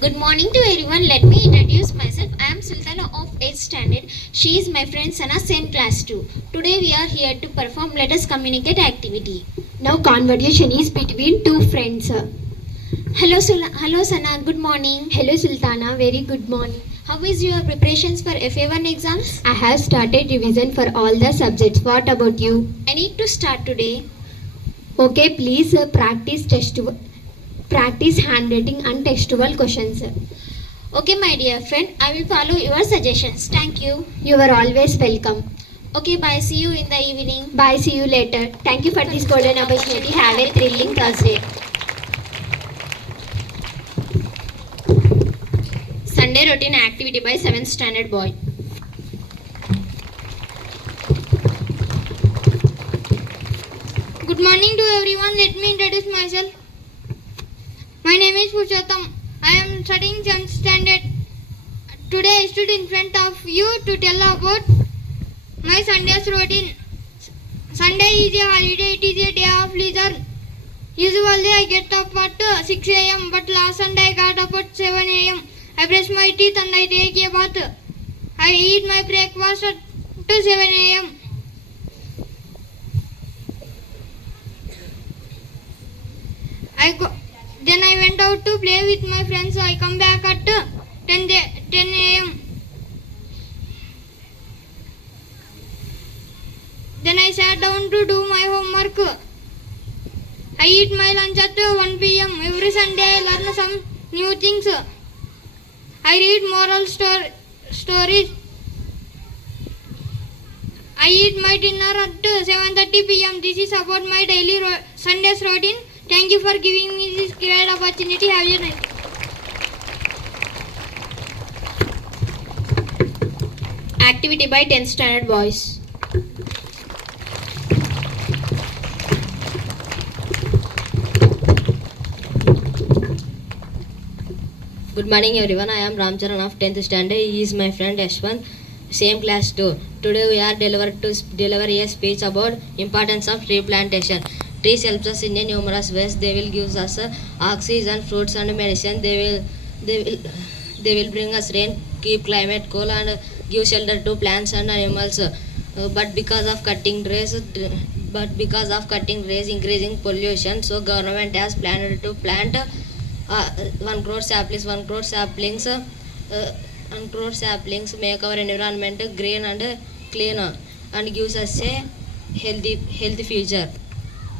Good morning to everyone. Let me introduce myself. I am Sultana of 8th standard. She is my friend Sana, same class 2. Today we are here to perform Let Us Communicate activity. Now conversation is between two friends. Hello Sana, good morning. Hello Sultana, very good morning. How is your preparations for FA1 exams? I have started revision for all the subjects. What about you? I need to start today. Okay, please practice handwriting and textual questions. Okay, my dear friend, I will follow your suggestions. Thank you. You are always welcome. Okay, bye. See you in the evening. Bye, see you later. Thank you for this golden opportunity. Have a thrilling Thursday. Sunday routine activity by 7th standard boy. Good morning to everyone. Let me introduce myself. My name is Pushottam. I am studying 7th standard. Today I stood in front of you to tell about my Sunday's routine. Sunday is a holiday. It is a day of leisure. Usually I get up at 6 a.m. but last Sunday I got up at 7 a.m. I brush my teeth and I take a bath. I eat my breakfast at 7 a.m. Then I went out to play with my friends. I come back at 10 a.m. Then I sat down to do my homework. I eat my lunch at 1 p.m. Every Sunday I learn some new things. I read moral stories. I eat my dinner at 7:30 p.m. This is about my daily Sunday's routine. Thank you for giving me this great opportunity. Have a nice day. Activity by 10th standard boys. Good morning everyone. I am Ramcharan of 10th standard. He is my friend Yashwant, same class too. Today we are deliver a speech about importance of tree plantation. Trees helps us in numerous ways. They will give us oxygen, fruits and medicine. They will bring us rain, keep climate cool and give shelter to plants and animals. But because of cutting trees, increasing pollution, so government has planned to plant 1 crore saplings. 1 crore saplings make our environment green and cleaner and gives us a healthy future.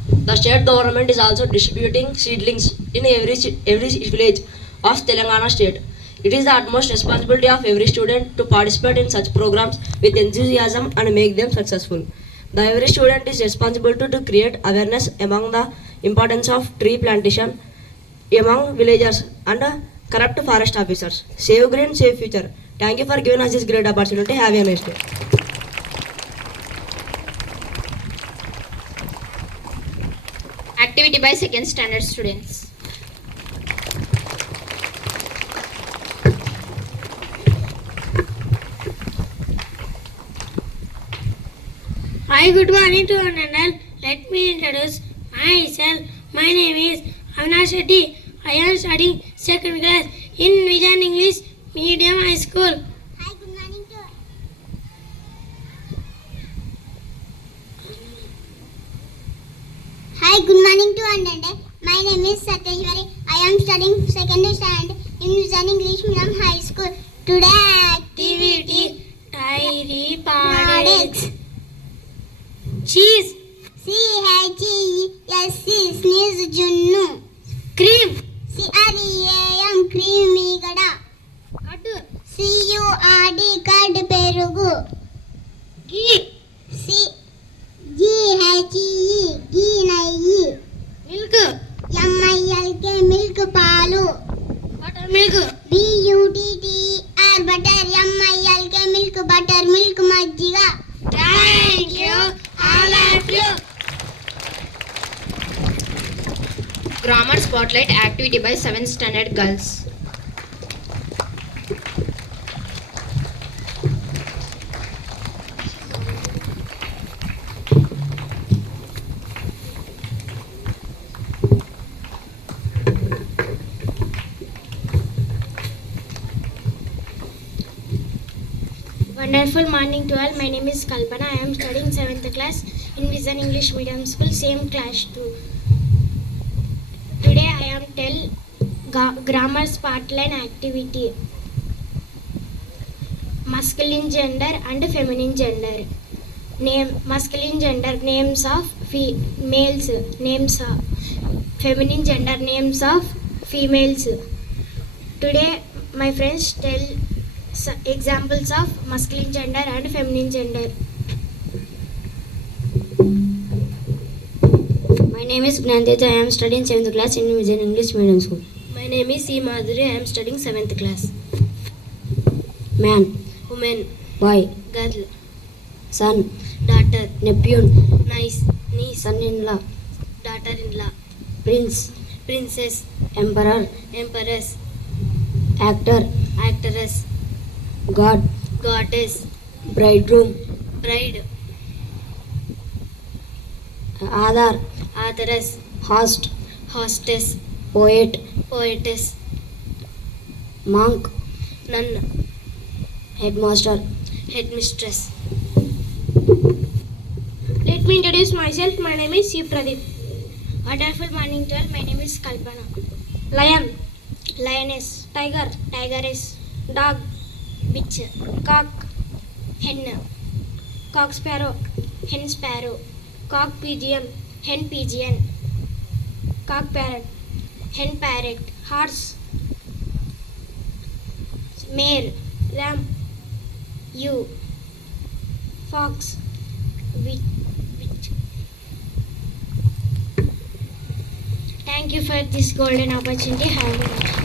The state government is also distributing seedlings in every village of Telangana state. It is the utmost responsibility of every student to participate in such programs with enthusiasm and make them successful. Every student is responsible to create awareness among the importance of tree plantation among villagers and corrupt forest officers. Save green, save future. Thank you for giving us this great opportunity. Have a nice day. Activity by 2nd standard students. Hi, good morning to one and all. Let me introduce myself. My name is Avinash Shetty. I am studying 2nd class in Vijan English Medium High School. Hi, good morning to Hi, good morning to Ananda. My name is Satyeshwari. I am studying 2nd standard in Vijan English Medium High School. Today activity Diary Products. cheese. CHEES sneeze junnu. Cream. CREAM cream మీగడ. CURD కడ్ పెరుగు. Ghee. GHE ఘీ నెయ్యి. Milk. MILK milk పాలు. Buttermilk. BUTTER butter. MILK milk butter milk మజ్జిగ. Thank you, all of you. Grammar spotlight activity by 7th standard girls. Wonderful morning to all. My name is Kalpana. I am studying 7th class in Vision English Medium School, same class 2. Today I am tell grammar spotlight activity. Masculine gender and feminine gender. Name masculine gender, names of males, names of feminine gender, names of females. Today my friends tell examples of masculine gender and feminine gender. My name is Gnantej. I am studying 7th class in Vision English Medium School. My name is C. Madhuri. I am studying 7th class. Man, Woman, boy, girl, son, daughter, nephew, niece, son-in-law, daughter-in-law, prince, princess, emperor, empress, actor, actress, god, goddess, bridegroom, bride, Aadhar, authoress, host, hostess, poet, poetess, monk, nun, headmaster. headmistress. Let me introduce myself. My name is C. Pradeep. Wonderful morning to all. My name is Kalpana. Lion, lioness. Tiger, tigeress. Dog, bitch. Cock, hen. Cock sparrow, hen sparrow. Cock pigeon, hen pigeon. Cock parrot, hen parrot. Horse, mare. Lamb, ewe. Fox, witch. Thank you for this golden opportunity. Have a nice day.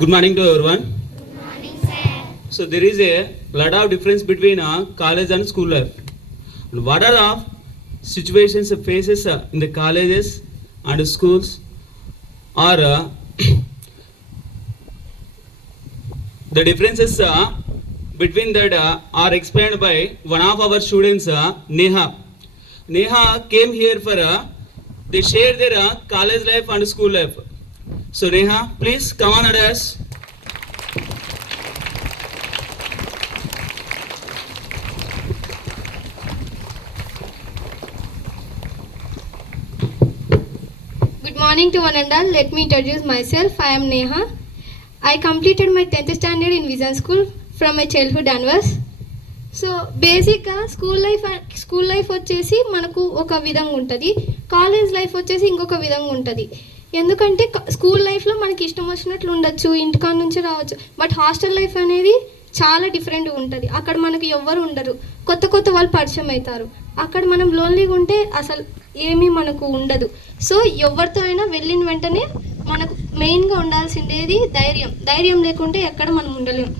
Good morning to everyone. So there is a lot of difference between college and school life. And what are the situations faces in the colleges and schools, or the differences between that are explained by one of our students, Neha. Neha came here for they share their college life and school life. So Neha, please come on at us. Good morning to one and all. Let me introduce myself. I am Neha. I completed my 10th standard in Vision School from my childhood onwards. So బేసిక్గా school life వచ్చేసి మనకు ఒక విధంగా ఉంటుంది, college life వచ్చేసి ఇంకొక విధంగా ఉంటుంది. ఎందుకంటే స్కూల్ లైఫ్లో మనకి ఇష్టం వచ్చినట్లు ఉండొచ్చు, ఇంటికాడ నుంచి రావచ్చు. బట్ హాస్టల్ లైఫ్ అనేది చాలా డిఫరెంట్గా ఉంటుంది. అక్కడ మనకు ఎవ్వరు ఉండరు, కొత్త కొత్త వాళ్ళు పరిచయం అవుతారు. అక్కడ మనం లోన్లీగా ఉంటే అసలు ఏమీ మనకు ఉండదు. సో ఎవరితో అయినా వెళ్ళిన వెంటనే మనకు మెయిన్గా ఉండాల్సిందేది ధైర్యం లేకుంటే ఎక్కడ మనం ఉండలేము.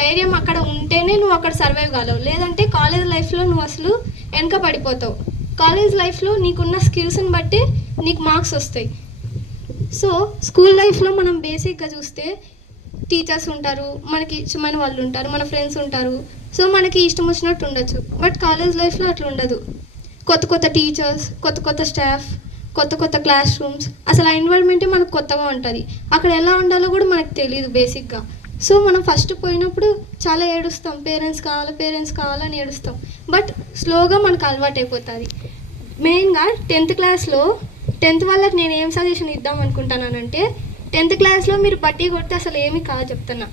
ధైర్యం అక్కడ ఉంటేనే నువ్వు అక్కడ సర్వైవ్ కాలేవు, లేదంటే కాలేజ్ లైఫ్లో నువ్వు అసలు వెనక పడిపోతావు. కాలేజ్ లైఫ్లో నీకున్న స్కిల్స్ని బట్టి నీకు మార్క్స్ వస్తాయి. సో స్కూల్ లైఫ్లో మనం బేసిక్గా చూస్తే టీచర్స్ ఉంటారు, మనకి ఇష్టమైన వాళ్ళు ఉంటారు, మన ఫ్రెండ్స్ ఉంటారు. సో మనకి ఇష్టం వచ్చినట్టు ఉండొచ్చు. బట్ కాలేజ్ లైఫ్లో అట్లా ఉండదు. కొత్త కొత్త టీచర్స్, కొత్త కొత్త స్టాఫ్, కొత్త కొత్త క్లాస్ రూమ్స్, అసలు ఆ ఎన్వైర్న్మెంటే మనకు కొత్తగా ఉంటుంది. అక్కడ ఎలా ఉండాలో కూడా మనకు తెలియదు బేసిక్గా. సో మనం ఫస్ట్ పోయినప్పుడు చాలా ఏడుస్తాం, పేరెంట్స్ కావాలని ఏడుస్తాం. బట్ స్లోగా మనకు అలవాటు అయిపోతుంది. మెయిన్గా 10th క్లాస్లో 10th వాళ్ళకి నేను ఏం సజెషన్ ఇద్దాం అనుకుంటున్నానంటే, 10th క్లాస్లో మీరు బట్టి కొడితే అసలు ఏమీ కాదు చెప్తున్నా.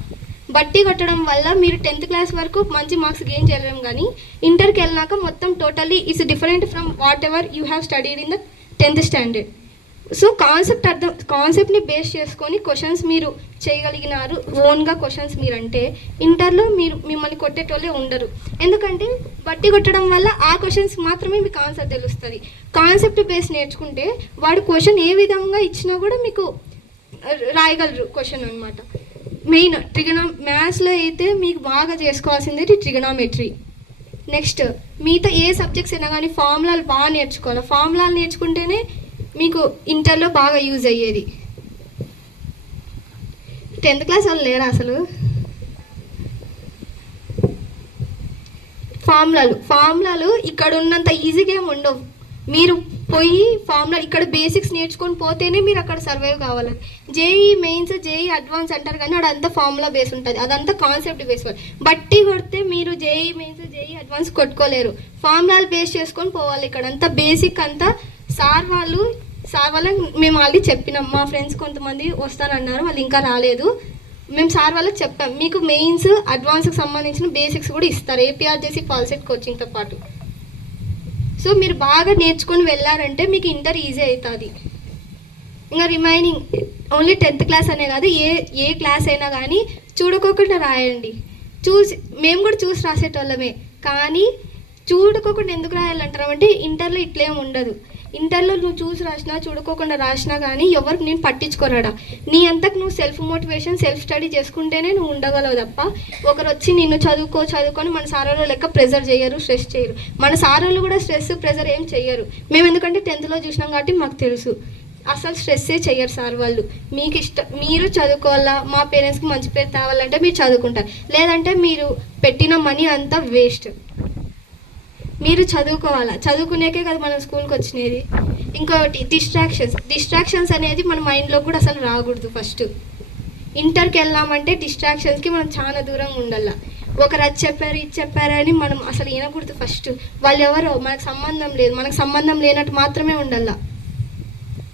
బట్టి కొట్టడం వల్ల మీరు 10th క్లాస్ వరకు మంచి మార్క్స్ గెయిన్ చేయలేము, కానీ ఇంటర్కి వెళ్ళినాక మొత్తం totally it's different from what ever you have studied in the 10th standard. So కాన్సెప్ట్ని బేస్ చేసుకొని క్వశ్చన్స్ మీరు చేయగలిగినారు, ఓన్గా క్వశ్చన్స్ మీరు అంటే ఇంటర్లో మిమ్మల్ని కొట్టేటోళ్ళే ఉండరు. ఎందుకంటే బట్టి కొట్టడం వల్ల ఆ క్వశ్చన్స్ మాత్రమే మీకు ఆన్సర్ తెలుస్తుంది. కాన్సెప్ట్ బేస్ నేర్చుకుంటే వాడు క్వశ్చన్ ఏ విధంగా ఇచ్చినా కూడా మీకు రాయగలరు క్వశ్చన్ అనమాట. మెయిన్ మ్యాథ్స్లో అయితే మీకు బాగా చేసుకోవాల్సింది ట్రిగనామెట్రీ. నెక్స్ట్ మిగతా ఏ సబ్జెక్ట్స్ అయినా కానీ ఫార్ములాలు బాగా నేర్చుకోవాలి. ఫార్ములాలు నేర్చుకుంటేనే మీకు ఇంటర్లో బాగా యూజ్ అయ్యేది. 10th క్లాస్ వాళ్ళు లేరా అసలు? ఫార్ములాలు ఇక్కడ ఉన్నంత ఈజీగా ఏమి ఉండవు. మీరు పోయి ఫార్ములా ఇక్కడ బేసిక్స్ నేర్చుకొని పోతేనే మీరు అక్కడ సర్వైవ్ కావాలని. జేఈ మెయిన్స్ జేఈ అడ్వాన్స్ అంటారు కానీ అదంతా ఫార్ములా బేస్ ఉంటుంది, అదంతా కాన్సెప్ట్ బేస్. బట్టి కొడితే మీరు జేఈ మెయిన్స్ జేఈ అడ్వాన్స్ కొట్టుకోలేరు. ఫార్ములాలు బేస్ చేసుకొని పోవాలి. ఇక్కడ అంతా బేసిక్ అంతా సార్ వాళ్ళకి మేము ఆల్రెడీ చెప్పినాం. మా ఫ్రెండ్స్ కొంతమంది వస్తానన్నారు, వాళ్ళు ఇంకా రాలేదు. మేము సార్ వాళ్ళకి చెప్పాం మీకు మెయిన్స్ అడ్వాన్స్కి సంబంధించిన బేసిక్స్ కూడా ఇస్తారు ఏపీఆర్జేసీ పాల్సెట్ కోచింగ్తో పాటు. సో మీరు బాగా నేర్చుకొని వెళ్ళారంటే మీకు ఇంటర్ ఈజీ అవుతుంది. ఇంకా రిమైనింగ్ ఓన్లీ 10th క్లాస్ అనే కాదు, ఏ క్లాస్ అయినా కానీ చూడుకోకుండా రాయండి. మేము కూడా చూసి రాసేటోళ్ళమే, కానీ చూడుకోకుండా ఎందుకు రాయాలంటారంటే ఇంటర్లో ఇట్లేం ఉండదు. ఇంటర్లో నువ్వు చూసి రాసినా చూడుకోకుండా రాసినా కానీ ఎవరికి నేను పట్టించుకోరాడా. నీ అంతకు నువ్వు సెల్ఫ్ మోటివేషన్ సెల్ఫ్ స్టడీ చేసుకుంటేనే నువ్వు ఉండగలవు తప్ప ఒకరు వచ్చి నిన్ను చదువుకొని మన సారోళ్ళు లెక్క ప్రెజర్ చేయరు, స్ట్రెస్ చేయరు. మన సారోళ్ళు కూడా స్ట్రెస్ ప్రెజర్ ఏం చెయ్యరు. మేము ఎందుకంటే 10th చూసినాం కాబట్టి మాకు తెలుసు. అసలు స్ట్రెస్సే చెయ్యరు సార్ వాళ్ళు. మీకు మీరు చదువుకోవాలా, మా పేరెంట్స్కి మంచి పేరు తేవాలంటే మీరు చదువుకుంటారు, లేదంటే మీరు పెట్టిన మనీ అంతా వేస్ట్. మీరు చదువుకోవాలా, చదువుకునేకే కదా మనం స్కూల్కి వచ్చినది. ఇంకొకటి డిస్ట్రాక్షన్స్ అనేది మన మైండ్లో కూడా అసలు రాకూడదు. ఫస్ట్ ఇంటర్కి వెళ్ళామంటే డిస్ట్రాక్షన్స్కి మనం చాలా దూరంగా ఉండాల. ఒకరు అది చెప్పారు ఇది చెప్పారు అని మనం అసలు వినకూడదు. ఫస్ట్ వాళ్ళు ఎవరో మనకు సంబంధం లేదు, మనకు సంబంధం లేనట్టు మాత్రమే ఉండాల.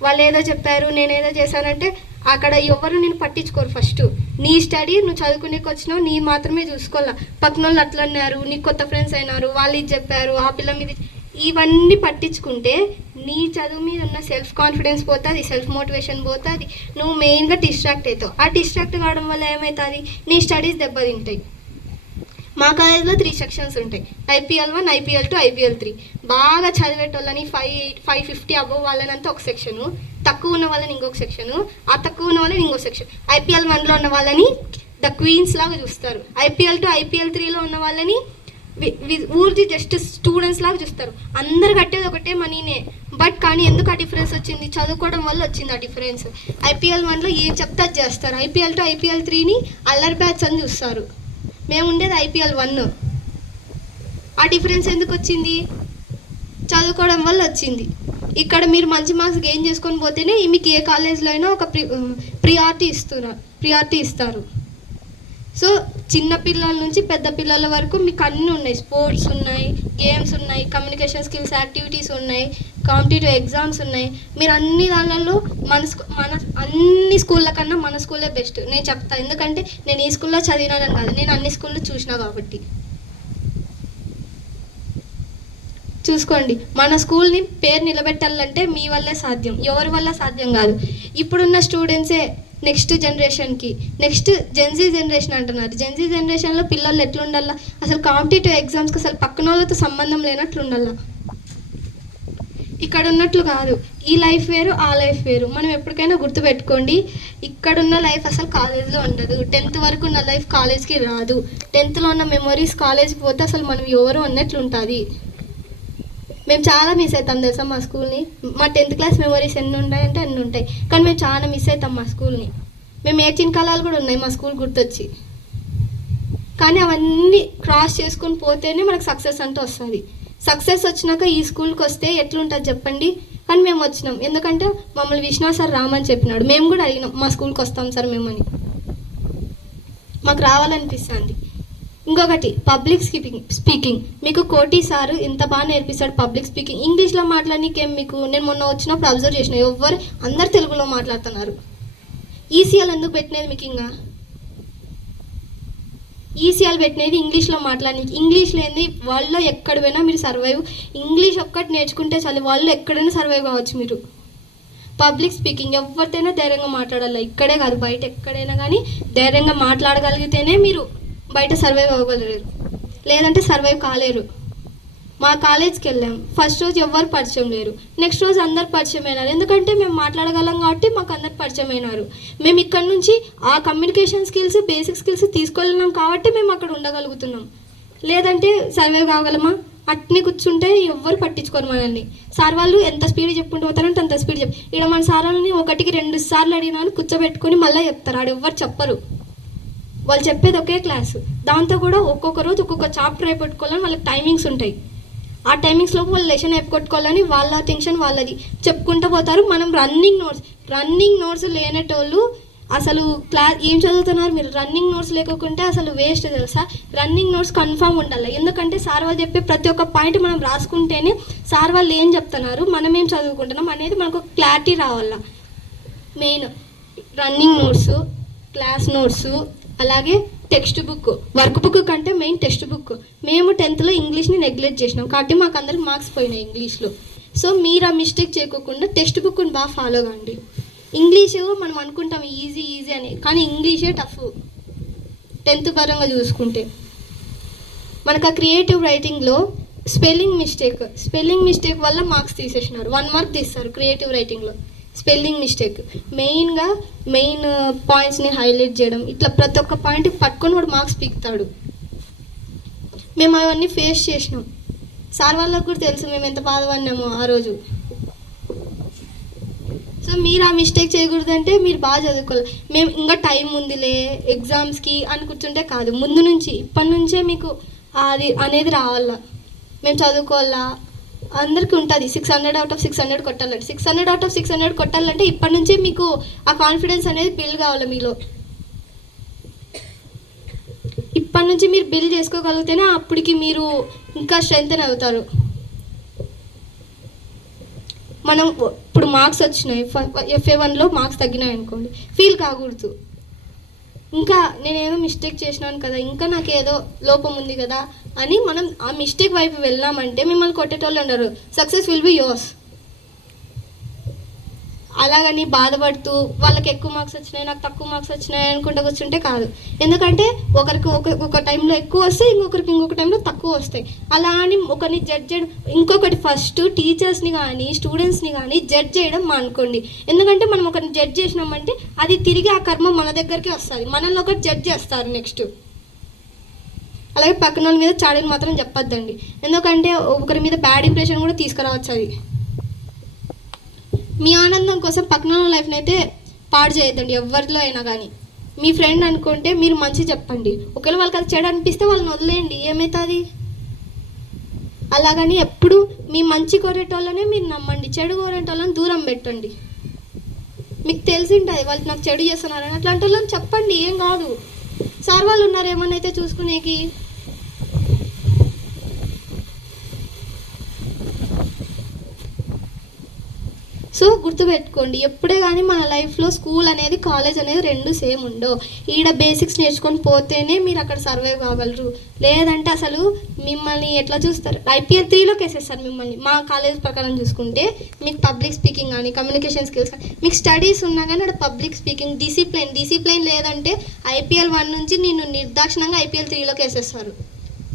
వాళ్ళు ఏదో చెప్పారు నేనేదో చేశానంటే అక్కడ ఎవరు నేను పట్టించుకోరు. ఫస్ట్ నీ స్టడీ నువ్వు చదువుకునేకి వచ్చినావు, నీ మాత్రమే చూసుకోవాలా. పక్కన వాళ్ళు అట్లా అన్నారు, నీకు కొత్త ఫ్రెండ్స్ అయినారు, వాళ్ళు ఇది చెప్పారు, ఆ పిల్ల మీద ఇవన్నీ పట్టించుకుంటే నీ చదువు మీద ఉన్న సెల్ఫ్ కాన్ఫిడెన్స్ పోతుంది, సెల్ఫ్ మోటివేషన్ పోతుంది, నువ్వు మెయిన్గా డిస్ట్రాక్ట్ అవుతావు. ఆ డిస్ట్రాక్ట్ కావడం వల్ల ఏమవుతుంది, నీ స్టడీస్ దెబ్బతింటాయి. మా కాలేజ్లో 3 సెక్షన్స్ ఉంటాయి, IPL1, IPL2, IPL3. బాగా చదివేటోళ్ళని 550 అబవ్ వాళ్ళనంతా ఒక సెక్షను, తక్కువ ఉన్న వాళ్ళని ఇంకొక సెక్షను, ఆ తక్కువ ఉన్న వాళ్ళని ఇంకొక సెక్షన్. IPL1లో ఉన్న వాళ్ళని ద క్వీన్స్ లాగా చూస్తారు, IPL2, IPL3లో ఉన్న వాళ్ళని ఊరికి జస్ట్ స్టూడెంట్స్ లాగా చూస్తారు. అందరు కట్టేది ఒకటే మనీనే. బట్ కానీ ఎందుకు ఆ డిఫరెన్స్ వచ్చింది, చదువుకోవడం వల్ల వచ్చింది ఆ డిఫరెన్స్. IPL1లో ఏం చెప్తే అది చేస్తారు, IPL2, IPL3ని అల్లర్ బ్యాచ్ అని చూస్తారు. మేము ఉండేది IPL1. ఆ డిఫరెన్స్ ఎందుకు వచ్చింది, చదువుకోవడం వల్ల వచ్చింది. ఇక్కడ మీరు మంచి మార్క్స్ గెయిన్ చేసుకొని పోతేనే మీకు ఏ కాలేజ్లో అయినా ఒక ప్రియారిటీ ఇస్తారు. సో చిన్న పిల్లల నుంచి పెద్ద పిల్లల వరకు మీకు అన్నీ ఉన్నాయి. స్పోర్ట్స్ ఉన్నాయి, గేమ్స్ ఉన్నాయి, కమ్యూనికేషన్ స్కిల్స్ యాక్టివిటీస్ ఉన్నాయి, కాంపిటేటివ్ ఎగ్జామ్స్ ఉన్నాయి. మీరు అన్ని దానిలలో మన అన్ని స్కూళ్ళ కన్నా మన స్కూలే బెస్ట్ నేను చెప్తాను. ఎందుకంటే నేను ఈ స్కూల్లో చదివినానని కాదు, నేను అన్ని స్కూల్లో చూసినా కాబట్టి. చూసుకోండి, మన స్కూల్ని పేరు నిలబెట్టాలంటే మీ వల్లే సాధ్యం, ఎవరి వల్ల సాధ్యం కాదు. ఇప్పుడున్న స్టూడెంట్సే నెక్స్ట్ జనరేషన్కి, నెక్స్ట్ జెన్జీ జనరేషన్ అంటున్నారు. జెన్జీ జనరేషన్లో పిల్లలు ఎట్లుండాలా, అసలు కాంపిటేటివ్ ఎగ్జామ్స్కి అసలు పక్కన వాళ్ళతో సంబంధం లేనట్లు ఉండాలా. ఇక్కడ ఉన్నట్లు కాదు, ఈ లైఫ్ వేరు ఆ లైఫ్ వేరు. మనం ఎప్పటికైనా గుర్తుపెట్టుకోండి, ఇక్కడున్న లైఫ్ అసలు కాలేజ్లో ఉండదు. 10th వరకు ఉన్న లైఫ్ కాలేజ్కి రాదు. 10thలో ఉన్న మెమొరీస్ కాలేజ్కి పోతే అసలు మనం ఎవరు అన్నట్లు ఉంటుంది. మేము చాలా మిస్ అవుతాం తెలుసా మా స్కూల్ని. మా 10th క్లాస్ మెమరీస్ ఎన్ని ఉంటాయంటే అన్ని ఉంటాయి, కానీ మేము చాలా మిస్ అవుతాం మా స్కూల్ని. మేము ఏడ్చిన కాలాలు కూడా ఉన్నాయి మా స్కూల్ గుర్తొచ్చి. కానీ అవన్నీ క్రాస్ చేసుకొని పోతేనే మనకు సక్సెస్ అంటూ వస్తుంది. సక్సెస్ వచ్చినాక ఈ స్కూల్కి వస్తే ఎట్లుంటుంది చెప్పండి. కానీ మేము వచ్చినాం ఎందుకంటే మమ్మల్ని విష్ణు సార్ రామని చెప్పినాడు. మేము కూడా అడిగినాం మా స్కూల్కి వస్తాం సార్ మేమని, మాకు రావాలనిపిస్తుంది. ఇంకొకటి పబ్లిక్ స్పీకింగ్. మీకు కోటి సారు ఇంత బాగా నేర్పిస్తాడు పబ్లిక్ స్పీకింగ్. ఇంగ్లీష్లో మాట్లాడనీకేం మీకు, నేను మొన్న వచ్చినప్పుడు అబ్జర్వ్ చేసిన అందరు తెలుగులో మాట్లాడుతున్నారు. ఈసీఎల్ ఎందుకు పెట్టినది మీకు? ఇంకా ఈసీఎల్ పెట్టినది ఇంగ్లీష్లో మాట్లాడనీకి. ఇంగ్లీష్ లేని వరల్డ్లో ఎక్కడ పోయినా మీరు సర్వైవ్, ఇంగ్లీష్ ఒక్కటి నేర్చుకుంటే చాలు, వరల్డ్లో ఎక్కడైనా సర్వైవ్ కావచ్చు మీరు. పబ్లిక్ స్పీకింగ్ ఎవరితోనైనా ధైర్యంగా మాట్లాడాలి, ఇక్కడే కాదు బయట ఎక్కడైనా కానీ ధైర్యంగా మాట్లాడగలిగితేనే మీరు బయట సర్వైవ్ అవ్వగలరు, లేదంటే సర్వైవ్ కాలేరు. మా కాలేజ్కి వెళ్ళాం, ఫస్ట్ రోజు ఎవ్వరు పరిచయం లేరు, నెక్స్ట్ రోజు అందరు పరిచయం అయినారు. ఎందుకంటే మేము మాట్లాడగలం కాబట్టి మాకు అందరు పరిచయం అయినారు. మేము ఇక్కడ నుంచి ఆ కమ్యూనికేషన్ స్కిల్స్ బేసిక్ స్కిల్స్ తీసుకెళ్ళినాం కాబట్టి మేము అక్కడ ఉండగలుగుతున్నాం, లేదంటే సర్వైవ్ కాగలమా? అట్ని కూర్చుంటే ఎవ్వరు పట్టించుకోరు మనల్ని. సార్ వాళ్ళు ఎంత స్పీడ్ చెప్పుకుంటూ పోతారంటే అంత స్పీడ్ ఇక్కడ మన సార్ వాళ్ళని 1-2 సార్లు అడిగినా కూర్చోబెట్టుకొని మళ్ళీ చెప్తారు, ఆడు ఎవ్వరు చెప్పరు. వాళ్ళు చెప్పేది ఒకే క్లాసు, దాంతో కూడా ఒక్కొక్క రోజు ఒక్కొక్క చాప్టర్ అయిపోట్టుకోవాలని వాళ్ళకి టైమింగ్స్ ఉంటాయి. ఆ టైమింగ్స్లో వాళ్ళు లెసన్ అయిపోగొట్టుకోవాలని వాళ్ళ టెన్షన్ వాళ్ళది చెప్పుకుంటూ పోతారు. మనం రన్నింగ్ నోట్స్ లేనటోళ్ళు అసలు క్లాస్ ఏం చదువుతున్నారు మీరు? రన్నింగ్ నోట్స్ లేకుంటే అసలు వేస్ట్ తెలుసా. రన్నింగ్ నోట్స్ కన్ఫామ్ ఉండాలి. ఎందుకంటే సార్ వాళ్ళు చెప్పే ప్రతి ఒక్క పాయింట్ మనం రాసుకుంటేనే సార్ వాళ్ళు ఏం చెప్తున్నారు, మనం ఏం చదువుకుంటున్నాం అనేది మనకు క్లారిటీ రావాల. Main running notes, class notes, అలాగే టెక్స్ట్ బుక్. వర్క్ బుక్ కంటే మెయిన్ టెక్స్ట్ బుక్. మేము 10th ఇంగ్లీష్ని నెగ్లెక్ట్ చేసినాం కాబట్టి మాకు అందరికి మార్క్స్ పోయినాయి ఇంగ్లీష్లో. సో మీరు ఆ మిస్టేక్ చేయకోకుండా టెక్స్ట్ బుక్ని బాగా ఫాలో కండి. ఇంగ్లీషు మనం అనుకుంటాం ఈజీ అని, కానీ ఇంగ్లీషే టఫ్ 10th పరంగా చూసుకుంటే. మనకు ఆ క్రియేటివ్ రైటింగ్లో స్పెల్లింగ్ మిస్టేక్ వల్ల మార్క్స్ తీసేసినారు. 1 మార్క్ తీస్తారు క్రియేటివ్ రైటింగ్లో. స్పెల్లింగ్ మిస్టేక్ మెయిన్ పాయింట్స్ని హైలైట్ చేయడం, ఇట్లా ప్రతి ఒక్క పాయింట్కి పట్టుకొని వాడు మార్క్స్ పీకుతాడు. మేము అవన్నీ ఫేస్ చేసినాం. సార్ వాళ్ళకు కూడా తెలుసు మేము ఎంత బాధపడినామో ఆ రోజు. సో మీరు ఆ మిస్టేక్ చేయకూడదంటే మీరు బాగా చదువుకోవాలి. మేము ఇంకా టైం ఉందిలే ఎగ్జామ్స్కి అని కూర్చుంటే కాదు, ముందు నుంచి ఇప్పటి నుంచే మీకు అది అనేది రావాలా. మేము చదువుకోవాలా, అందరికీ ఉంటుంది 600 out of 600 కొట్టాలంటే. 600 out of 600 కొట్టాలంటే ఇప్పటి నుంచే మీకు ఆ కాన్ఫిడెన్స్ అనేది బిల్డ్ కావాలి మీలో. ఇప్పటి నుంచి మీరు బిల్డ్ చేసుకోగలిగితేనే అప్పటికి మీరు ఇంకా స్ట్రెంగ్తెన్ అవుతారు. మనం ఇప్పుడు మార్క్స్ వచ్చినాయి, FA1లో మార్క్స్ తగ్గినాయి అనుకోండి, ఫీల్ కాకూడదు. ఇంకా నేనేదో మిస్టేక్ చేసినాను కదా, ఇంకా నాకు ఏదో లోపం ఉంది కదా అని మనం ఆ మిస్టేక్ వైపు వెళ్ళామంటే మిమ్మల్ని కొట్టేటోళ్ళు ఉండరు. Success will be yours. అలాగని బాధపడుతూ వాళ్ళకి ఎక్కువ మార్క్స్ వచ్చినాయి నాకు తక్కువ మార్క్స్ వచ్చినాయి అనుకుంటూ కూర్చుంటే కాదు. ఎందుకంటే ఒకరికి ఒక టైంలో ఎక్కువ వస్తాయి, ఇంకొక టైంలో తక్కువ వస్తాయి. అలా అని ఒకరిని జడ్జ్ చేయడం. ఇంకొకటి ఫస్ట్ టీచర్స్ని కానీ స్టూడెంట్స్ని కానీ జడ్జ్ చేయడం మానుకోండి. ఎందుకంటే మనం ఒకరిని జడ్జ్ చేసినామంటే అది తిరిగి ఆ కర్మ మన దగ్గరికి వస్తుంది, మనల్ని ఒకటి జడ్జ్ చేస్తారు నెక్స్ట్. అలాగే పక్కన వాళ్ళ మీద చాడీలు మాత్రం చెప్పొద్దండి, ఎందుకంటే ఒకరి మీద బ్యాడ్ ఇంప్రెషన్ కూడా తీసుకురావచ్చు. అది మీ ఆనందం కోసం పక్కన లైఫ్ని అయితే పాడు చేయొద్దండి ఎవరిలో అయినా కానీ. మీ ఫ్రెండ్ అనుకుంటే మీరు మంచి చెప్పండి, ఒకవేళ వాళ్ళకి అది చెడు అనిపిస్తే వాళ్ళని వదిలేయండి, ఏమవుతుంది. అలాగని ఎప్పుడు మీ మంచి కోరేటోళ్ళనే మీరు నమ్మండి, చెడు కోరేటోళ్ళని దూరం పెట్టండి. మీకు తెలిసి ఉంటుంది వాళ్ళు నాకు చెడు చేస్తున్నారని, అట్లాంటి వాళ్ళని చెప్పండి, ఏం కాదు. సార్ వాళ్ళు ఉన్నారు ఏమన్నా అయితే చూసుకునేకి. సో గుర్తుపెట్టుకోండి, ఎప్పుడే కానీ మన లైఫ్లో స్కూల్ అనేది కాలేజ్ అనేది రెండు సేమ్ ఉండవు. ఈడ బేసిక్స్ నేర్చుకొని పోతేనే మీరు అక్కడ సర్వైవ్ కాగలరు, లేదంటే అసలు మిమ్మల్ని ఎట్లా చూస్తారు, IPL 3లోకి వేసేస్తారు మిమ్మల్ని. మా కాలేజ్ ప్రకారం చూసుకుంటే మీకు పబ్లిక్ స్పీకింగ్ కానీ కమ్యూనికేషన్ స్కిల్స్ కానీ మీకు స్టడీస్ ఉన్నా కానీ అక్కడ పబ్లిక్ స్పీకింగ్ డిసిప్లైన్ లేదంటే IPL 1 నుంచి నిన్ను నిర్దాక్షిణంగా IPL 3లోకి వేసేస్తారు.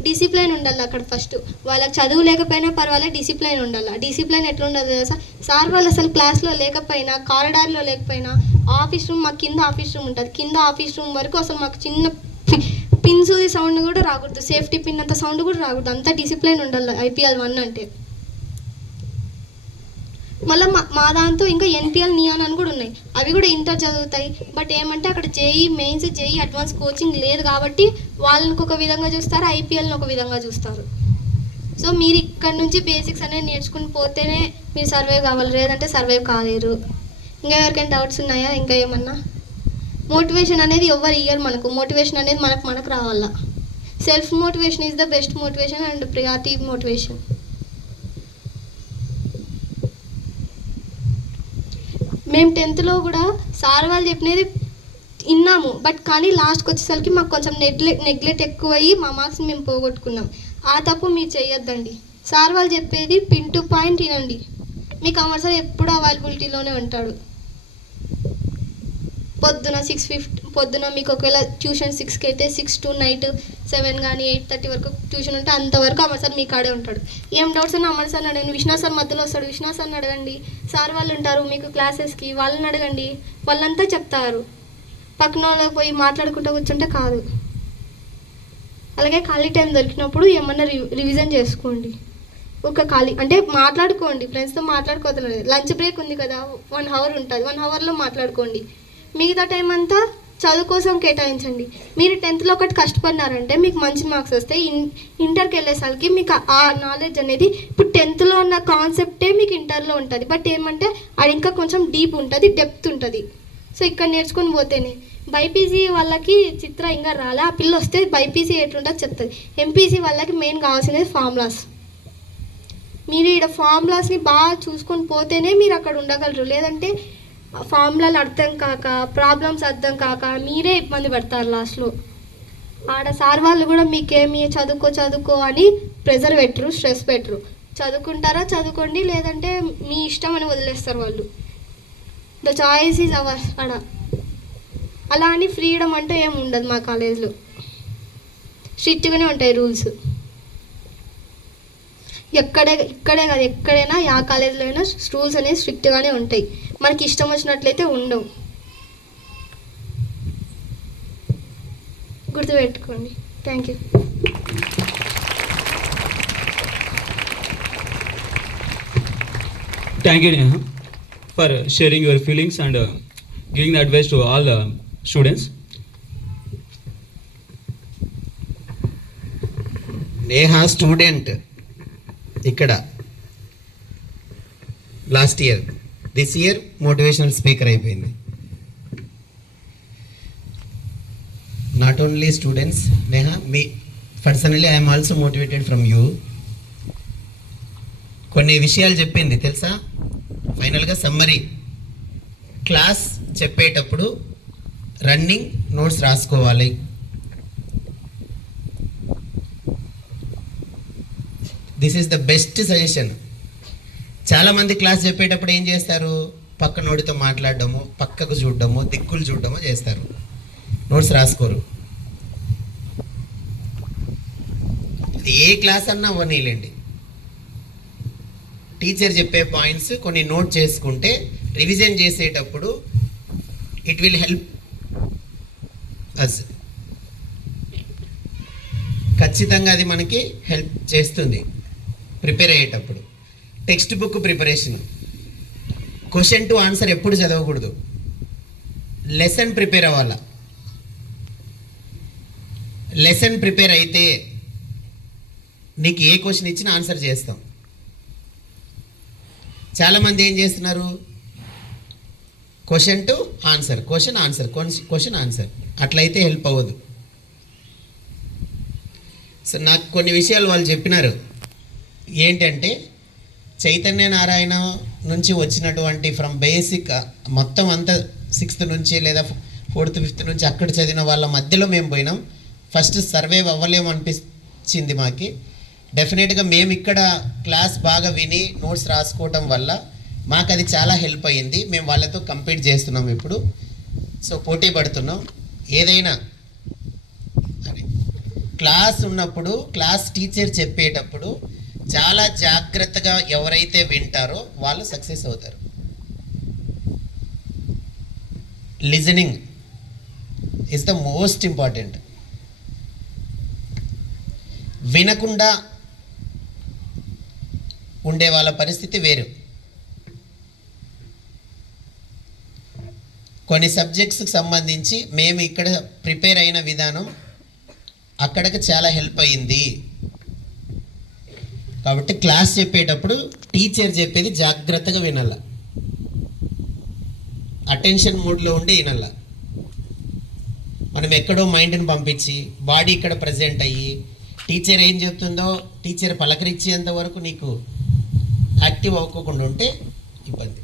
డిసిప్లైన్ ఉండాలి అక్కడ ఫస్ట్. వాళ్ళకి చదువు లేకపోయినా పర్వాలేదు, డిసిప్లైన్ ఉండాలి. డిసిప్లైన్ ఎట్లా ఉండదు తెలుసా, సార్ వాళ్ళు అసలు క్లాస్లో లేకపోయినా కారిడార్లో లేకపోయినా ఆఫీస్ రూమ్, మాకు కింద ఆఫీస్ రూమ్ ఉంటుంది, కింద ఆఫీస్ రూమ్ వరకు అసలు మాకు చిన్న పిన్స్ సౌండ్ కూడా రాకూడదు, సేఫ్టీ పిన్ అంత సౌండ్ కూడా రాకూడదు, అంత డిసిప్లైన్ ఉండాలి IPL 1 అంటే. మళ్ళీ మా దాంతో ఇంకా NPL నియాన్ అని కూడా ఉన్నాయి, అవి కూడా ఇంటర్ చదువుతాయి. బట్ ఏమంటే అక్కడ JEE mains JEE advance coaching లేదు కాబట్టి వాళ్ళని ఒక విధంగా చూస్తారు, IPLని ఒక విధంగా చూస్తారు. సో మీరు ఇక్కడ నుంచి బేసిక్స్ అనేది నేర్చుకుని పోతేనే మీరు సర్వైవ్ కావాలి, లేదంటే సర్వైవ్ కాలేరు. ఇంకా ఎవరికైనా డౌట్స్ ఉన్నాయా? ఇంకా ఏమన్నా? మోటివేషన్ అనేది ఎవరు ఇయ్యరు మనకు, మోటివేషన్ అనేది మనకు రావాలా. Self motivation is the best motivation and priority motivation. మేము 10th కూడా సార్ వాళ్ళు చెప్పినది విన్నాము, బట్ కానీ లాస్ట్కి వచ్చేసరికి మాకు కొంచెం నెగ్లెక్ట్ ఎక్కువయ్యి మా మార్క్స్ని మేము పోగొట్టుకున్నాం. ఆ తప్పు మీరు చేయొద్దండి. సార్ వాళ్ళు చెప్పేది పిన్ టు పాయింట్ వినండి. మీ కామర్స్ సార్ ఎప్పుడు అవైలబిలిటీలోనే ఉంటాడు. పొద్దున 6:50 పొద్దున మీకు ఒకవేళ ట్యూషన్ 6కి అయితే 6 to night 7 కానీ 8:30 వరకు ట్యూషన్ ఉంటే అంతవరకు అమర్ సార్ మీ కాడే ఉంటాడు. ఏం డౌట్స్ అయినా అమర్ సార్ని అడగండి, విశ్వనాథ్ సార్ మధ్యలో వస్తాడు, విశ్వనాథ్ సార్ని అడగండి. సార్ వాళ్ళు ఉంటారు మీకు క్లాసెస్కి, వాళ్ళని అడగండి, వాళ్ళంతా చెప్తారు. పక్కన వాళ్ళకి పోయి మాట్లాడుకుంటూ కూర్చుంటే కాదు. అలాగే ఖాళీ టైం దొరికినప్పుడు ఏమన్నా రివిజన్ చేసుకోండి. ఒక ఖాళీ అంటే మాట్లాడుకోండి, ఫ్రెండ్స్తో మాట్లాడుకోవద్దు. లంచ్ బ్రేక్ ఉంది కదా, 1 hour ఉంటుంది, 1 hourలో మాట్లాడుకోండి. మిగతా టైం అంతా చదువు కోసం కేటాయించండి. మీరు 10th ఒకటి కష్టపడినారంటే మీకు మంచి మార్క్స్ వస్తాయి. ఇంటర్కి వెళ్ళేసరికి మీకు ఆ నాలెడ్జ్ అనేది ఇప్పుడు 10th ఉన్న కాన్సెప్టే మీకు ఇంటర్లో ఉంటుంది. బట్ ఏమంటే అది ఇంకా కొంచెం డీప్ ఉంటుంది, డెప్త్ ఉంటుంది. సో ఇక్కడ నేర్చుకొని పోతేనే బైపీసీ వాళ్ళకి చిత్ర ఇంకా రాలే, ఆ పిల్ల వస్తే బైపీసీ ఎట్లుంటుందో చెప్తుంది. ఎంపీసీ వాళ్ళకి మెయిన్ కావాల్సినది ఫార్ములాస్. మీరు ఇక్కడ ఫార్ములాస్ని బాగా చూసుకొని పోతేనే మీరు అక్కడ ఉండగలరు. లేదంటే ఫార్ములాలు అర్థం కాక, ప్రాబ్లమ్స్ అర్థం కాక మీరే ఇబ్బంది పడతారు లాస్ట్లో. ఆడ సార్ వాళ్ళు కూడా మీకేమి చదువుకో అని ప్రెజర్ పెట్టరు, స్ట్రెస్ పెట్టరు. చదువుకుంటారా చదువుకోండి, లేదంటే మీ ఇష్టం అని వదిలేస్తారు వాళ్ళు. The choice is ours. ఆడ అలా అని ఫ్రీడమ్ అంటే ఏమి ఉండదు. మా కాలేజ్లో స్ట్రిక్ట్గానే ఉంటాయి రూల్స్. ఇక్కడే కాదు, ఎక్కడైనా యా కాలేజ్లో అయినా రూల్స్ అనేవి స్ట్రిక్ట్గానే ఉంటాయి. మనకి ఇష్టం వచ్చినట్లయితే ఉండవు, గుర్తుపెట్టుకోండి. Thank you. Thank you, Neha, for sharing your feelings and giving the advice to all students. Neha student ఇక్కడ last year, this year motivational speaker అయిపోయింది. Not only students, Neha me personally I'm also motivated from you. కొన్ని విషయాలు చెప్పింది తెలుసా. ఫైనల్గా summary, class చెప్పేటప్పుడు running notes రాసుకోవాలి. This is the best suggestion. చాలామంది క్లాస్ చెప్పేటప్పుడు ఏం చేస్తారు, పక్కనోడితో మాట్లాడడము, పక్కకు చూడడము, దిక్కులు చూడడము చేస్తారు, నోట్స్ రాసుకోరు. ఏ క్లాస్ అన్నా అవ్వనీలేండి, టీచర్ చెప్పే పాయింట్స్ కొన్ని నోట్ చేసుకుంటే రివిజన్ చేసేటప్పుడు ఇట్ విల్ హెల్ప్ అస్. ఖచ్చితంగా అది మనకి హెల్ప్ చేస్తుంది ప్రిపేర్ అయ్యేటప్పుడు. Text book preparation, question to answer ఎప్పుడు చదవకూడదు, లెసన్ ప్రిపేర్ అవ్వాలా. లెసన్ ప్రిపేర్ అయితే నీకు ఏ క్వశ్చన్ ఇచ్చినా ఆన్సర్ చేస్తాం. చాలామంది ఏం చేస్తున్నారు, question to answer, question answer, question answer, అట్లయితే హెల్ప్ అవ్వదు. సో నాకు కొన్ని విషయాలు వాళ్ళు చెప్పినారు. ఏంటంటే చైతన్య నారాయణ నుంచి వచ్చినటువంటి ఫ్రమ్ బేసిక్ మొత్తం అంతా 6th నుంచి లేదా 4th 5th నుంచి అక్కడ చదివిన వాళ్ళ మధ్యలో మేము పోయినాం. ఫస్ట్ సర్వైవ్ అవ్వలేము అనిపించింది మాకి. డెఫినెట్గా మేము ఇక్కడ క్లాస్ బాగా విని నోట్స్ రాసుకోవటం వల్ల మాకు అది చాలా హెల్ప్ అయ్యింది. మేము వాళ్ళతో కంపీట్ చేస్తున్నాం ఇప్పుడు. సో పోటీ పడుతున్నాం. ఏదైనా క్లాస్ ఉన్నప్పుడు, క్లాస్ టీచర్ చెప్పేటప్పుడు చాలా జాగ్రత్తగా ఎవరైతే వింటారో వాళ్ళు సక్సెస్ అవుతారు. Listening is the most important. వినకుండా ఉండే వాళ్ళ పరిస్థితి వేరు. కొన్ని సబ్జెక్ట్స్కి సంబంధించి మేము ఇక్కడ ప్రిపేర్ అయిన విధానం అక్కడికి చాలా హెల్ప్ అయ్యింది. కాబట్టి క్లాస్ చెప్పేటప్పుడు టీచర్ చెప్పేది జాగ్రత్తగా వినాల, అటెన్షన్ మూడ్లో ఉండి వినాల. మనం ఎక్కడో మైండ్ని పంపించి బాడీ ఇక్కడ ప్రజెంట్ అయ్యి టీచర్ ఏం చెప్తుందో టీచర్ పలకరించేంత వరకు నీకు యాక్టివ్ అవ్వకుండా ఉంటే ఇబ్బంది.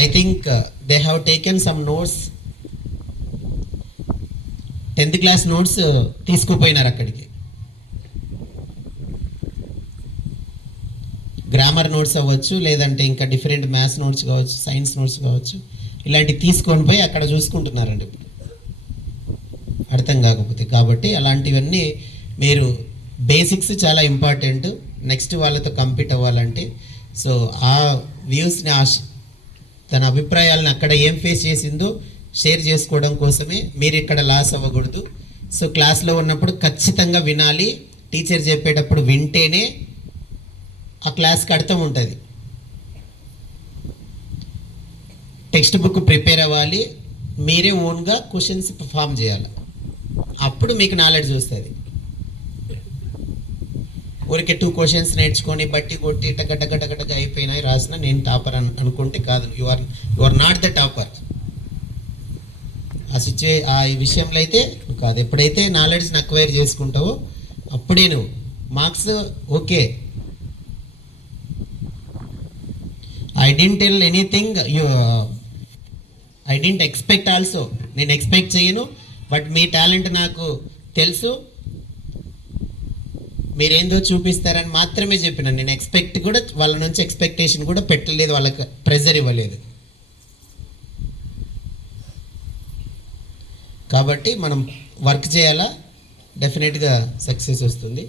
I think they have taken some notes, 10th class notes తీసుకుపోయినారు అక్కడికి. గ్రామర్ నోట్స్ అవ్వచ్చు, లేదంటే ఇంకా డిఫరెంట్ మ్యాథ్స్ నోట్స్ కావచ్చు, సైన్స్ నోట్స్ కావచ్చు, ఇలాంటివి తీసుకొని పోయి అక్కడ చూసుకుంటున్నారండి ఇప్పుడు అర్థం కాకపోతే. కాబట్టి అలాంటివన్నీ మీరు బేసిక్స్ చాలా ఇంపార్టెంట్ నెక్స్ట్ వాళ్ళతో కంపీట్ అవ్వాలంటే. సో ఆ వ్యూస్ని, తన అభిప్రాయాలను అక్కడ ఏం ఫేస్ చేసిందో షేర్ చేసుకోవడం కోసమే. మీరు ఇక్కడ లాస్ అవ్వకూడదు. సో క్లాస్లో ఉన్నప్పుడు ఖచ్చితంగా వినాలి. టీచర్ చెప్పేటప్పుడు వింటేనే ఆ క్లాస్కి అర్థం ఉంటుంది. టెక్స్ట్ బుక్ ప్రిపేర్ అవ్వాలి, మీరే ఓన్గా క్వశ్చన్స్ ఫామ్ చేయాలి, అప్పుడు మీకు నాలెడ్జ్ వస్తుంది. ఊరికే 2 క్వశ్చన్స్ నేర్చుకొని బట్టి కొట్టి టక అయిపోయినాయి రాసిన నేను టాపర్ అనుకుంటే కాదు. You are not the topper. ఆ విషయంలో అయితే కాదు. ఎప్పుడైతే నాలెడ్జ్ని అక్వైర్ చేసుకుంటావో అప్పుడే నువ్వు marks okay. I didn't tell anything, I didn't expect also. నేను ఎక్స్పెక్ట్ చేయను, బట్ మీ టాలెంట్ నాకు తెలుసు, మీరేందో చూపిస్తారని మాత్రమే చెప్పిన. నేను ఎక్స్పెక్ట్ కూడా వాళ్ళ నుంచి ఎక్స్పెక్టేషన్ కూడా పెట్టలేదు, వాళ్ళకి ప్రెజర్ ఇవ్వలేదు. కాబట్టి మనం వర్క్ చేయాలా, డెఫినెట్గా సక్సెస్ వస్తుంది.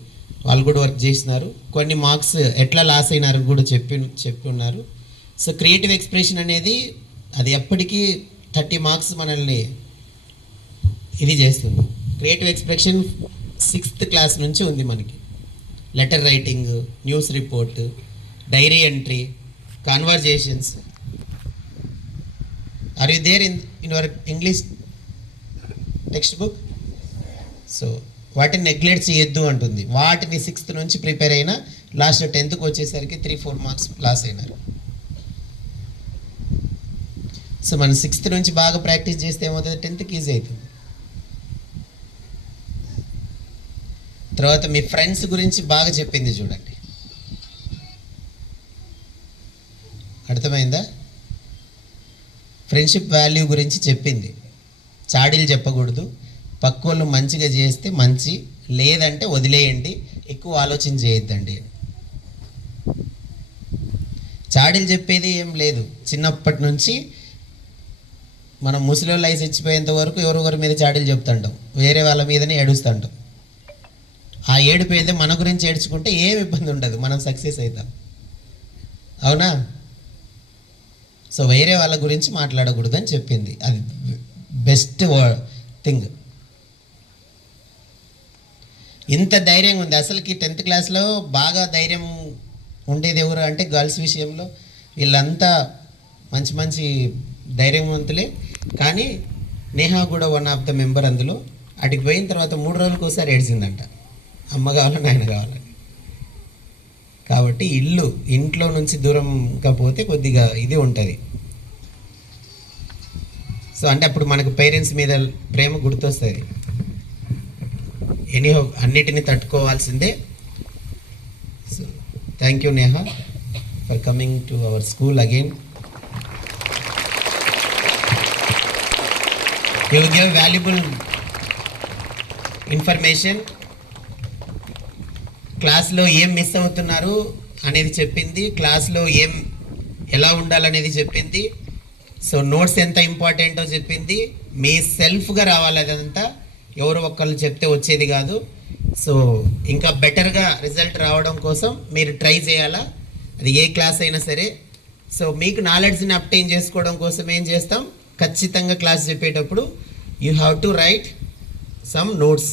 వాళ్ళు కూడా వర్క్ చేసినారు, కొన్ని మార్క్స్ ఎట్లా లాస్ అయినారు కూడా చెప్పి ఉన్నారు. సో క్రియేటివ్ ఎక్స్ప్రెషన్ అనేది అది ఎప్పటికీ 30 మార్క్స్ మనల్ని ఇది చేస్తుంది. క్రియేటివ్ ఎక్స్ప్రెషన్ 6th క్లాస్ నుంచి ఉంది మనకి. Letter writing, news report, diary entry, conversations. Are you there in your English textbook? So వాటిని నెగ్లెక్ట్ చేయొద్దు అంటుంది. వాటిని 6th నుంచి ప్రిపేర్ అయినా లాస్ట్ 10th వచ్చేసరికి 3-4 మార్క్స్ లాస్ అయినారు. సో మనం 6th నుంచి బాగా ప్రాక్టీస్ చేస్తే ఏమవుతుంది, 10th ఈజీ అవుతుంది. తర్వాత మీ ఫ్రెండ్స్ గురించి బాగా చెప్పింది చూడండి, అర్థమైందా? ఫ్రెండ్షిప్ వాల్యూ గురించి చెప్పింది. చాడీలు చెప్పకూడదు, పక్కోళ్ళు మంచిగా చేస్తే మంచి, లేదంటే వదిలేయండి, ఎక్కువ ఆలోచన చేయొద్దండి. చాడీలు చెప్పేది ఏం లేదు. చిన్నప్పటి నుంచి మనం ముసలిళ్ళు ఐసి ఇచ్చిపోయేంత వరకు ఎవరొకరి మీద చాడీలు చెప్తుంటాం, వేరే వాళ్ళ మీదనే ఏడుస్తుంటాం. ఆ ఏడుపు అయితే మన గురించి ఏడ్చుకుంటే ఏం ఇబ్బంది ఉండదు, మనం సక్సెస్ అవుతాం. అవునా? సో వేరే వాళ్ళ గురించి మాట్లాడకూడదు అని చెప్పింది. అది బెస్ట్ థింగ్. ఇంత ధైర్యంగా ఉంది అసలుకి. 10th క్లాస్లో బాగా ధైర్యం ఉండేది ఎవరు అంటే గర్ల్స్ విషయంలో. వీళ్ళంతా మంచి మంచి ధైర్యవంతులే. కానీ నేహా కూడా వన్ ఆఫ్ ద మెంబర్ అందులో. అటుకి పోయిన తర్వాత 3 రోజులకు ఒకసారి ఏడ్చిందంట, అమ్మ కావాలని నాయన కావాలని. కాబట్టి ఇంట్లో నుంచి దూరంగా పోతే కొద్దిగా ఇది ఉంటుంది. సో అంటే అప్పుడు మనకు పేరెంట్స్ మీద ప్రేమ గుర్తొస్తుంది. ఎనీహో అన్నిటినీ తట్టుకోవాల్సిందే. So thank you Neha for coming to our school again. You give valuable information. క్లాస్లో ఏం మిస్ అవుతున్నారు అనేది చెప్పింది, క్లాస్లో ఎలా ఉండాలనేది చెప్పింది. సో నోట్స్ ఎంత ఇంపార్టెంటో చెప్పింది. మీ సెల్ఫ్గా రావాలి, అదంతా ఎవరు ఒక్కళ్ళు చెప్తే వచ్చేది కాదు. సో ఇంకా బెటర్గా రిజల్ట్ రావడం కోసం మీరు ట్రై చేయాలా, అది ఏ క్లాస్ అయినా సరే. సో మీకు నాలెడ్జ్ని అప్టైన్ చేసుకోవడం కోసం ఏం చేస్తాం, ఖచ్చితంగా క్లాస్ చెప్పేటప్పుడు you have to write some notes.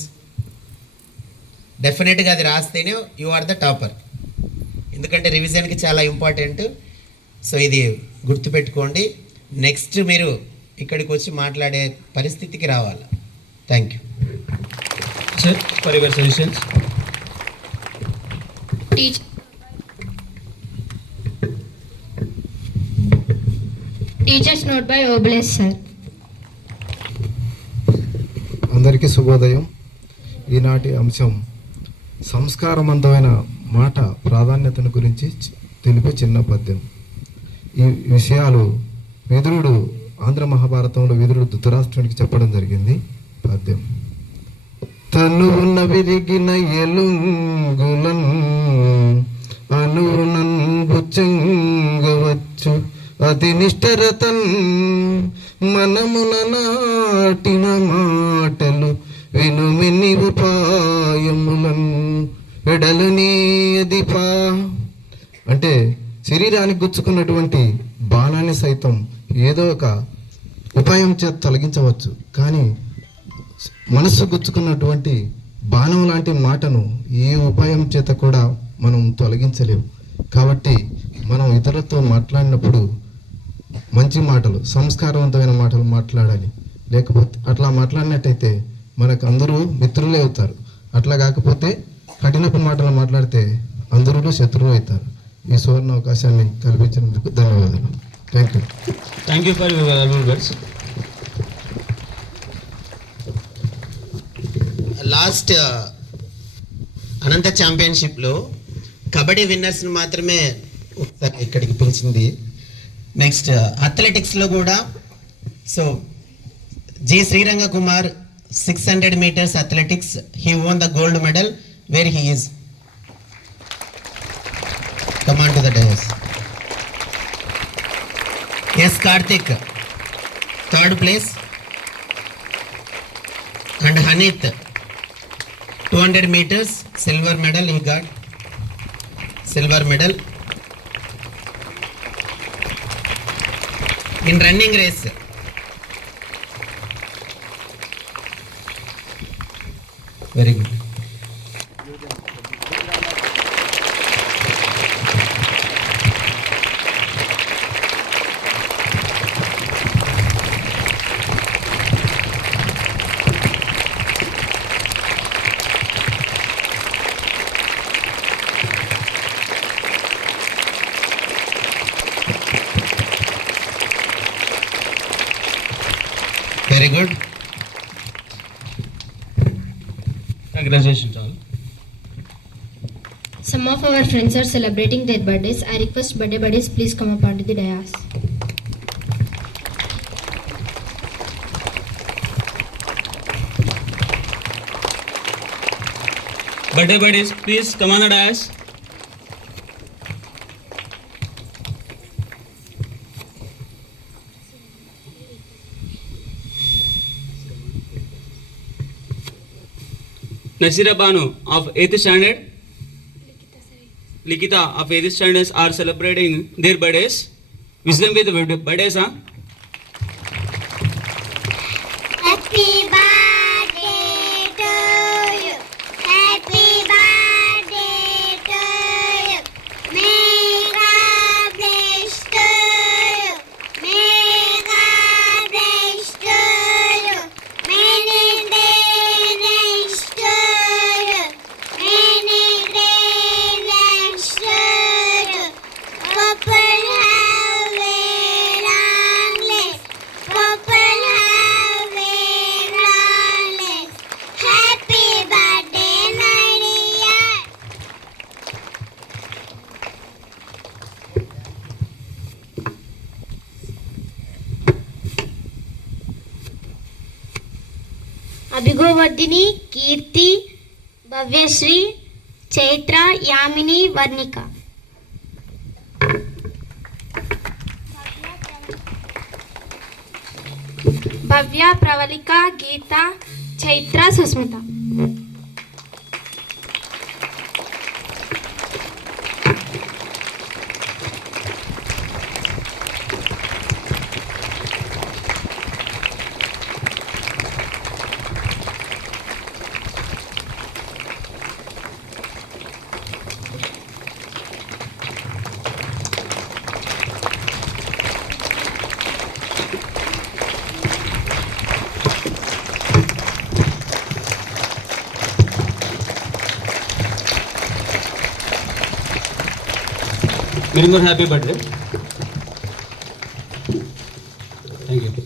డెఫినెట్గా అది రాస్తేనే యు ఆర్ ద టాపర్. ఎందుకంటే రివిజన్కి చాలా ఇంపార్టెంట్. సో ఇది గుర్తుపెట్టుకోండి. నెక్స్ట్ మీరు ఇక్కడికి వచ్చి మాట్లాడే పరిస్థితికి రావాలి. Thank you sir for your suggestions. Teachers note by Obles sir. అందరికీ శుభోదయం. ఈనాటి అంశం సంస్కారవంతమైన మాట ప్రాధాన్యతను గురించి తెలిపే చిన్న పద్యం. ఈ విషయాలు విదురుడు ఆంధ్ర మహాభారతంలో విదురుడు ధృతరాష్ట్రునికి చెప్పడం జరిగింది. పద్యం: తనువున విరిగిన ఎలుంగులన్ అనునన్ బుచ్చంగవచ్చు అతి నిష్ఠరతన్ మనమున నాటిన మాటలు వినుమిని ఉపాయములను వెడలనీయదిపా. అంటే శరీరానికి గుచ్చుకున్నటువంటి బాణాన్ని సైతం ఏదో ఒక ఉపాయం చేత తొలగించవచ్చు, కానీ మనస్సు గుచ్చుకున్నటువంటి బాణం లాంటి మాటను ఏ ఉపాయం చేత కూడా మనం తొలగించలేము. కాబట్టి మనం ఇతరులతో మాట్లాడినప్పుడు మంచి మాటలు, సంస్కారవంతమైన మాటలు మాట్లాడాలి. లేకపోతే అట్లా మాట్లాడినట్టయితే మనకు అందరూ మిత్రులే అవుతారు. అట్లా కాకపోతే కఠినపు మాటలు మాట్లాడితే అందరూ శత్రువు అవుతారు. ఈ సువర్ణ అవకాశాన్ని కల్పించినందుకు ధన్యవాదాలు. Thank you. Thank you for your valuable words. Last Ananta ఛాంపియన్షిప్లో కబడ్డీ విన్నర్స్ని మాత్రమే ఒకసారి ఇక్కడికి పిలిచింది. నెక్స్ట్ అథ్లెటిక్స్లో కూడా so G Sriranga Kumar 600 meters అథ్లెటిక్స్, he won the gold medal. Where he is? Come on to the dais. Yes, Karthik, 3rd place. And Hanith, 200 meters, silver medal, he got silver medal. In running race, very good. Very good. Congratulations all. Some of our friends are celebrating their birthdays. I request birthday buddies please come up onto the dais. Birthday buddies, please come on the dais. Nasira Banu of 8th standard, Likita of 8th standards are celebrating their birthdays. Wish them with birthdays, huh? Happy birthday to you. Happy birthday to you. May God bless to you. May God bless to you. Many days to you. Many days to you. Couple have a long life. Couple have a long life. Happy birthday, my dear. Abhigovardhini, Keerthi, Bhavyasri, Chaitra, Yamini, Varnika. Bhavya, Pravalika, Geetha, Chaitra, Susmitha. Many more happy birthday. Thank you.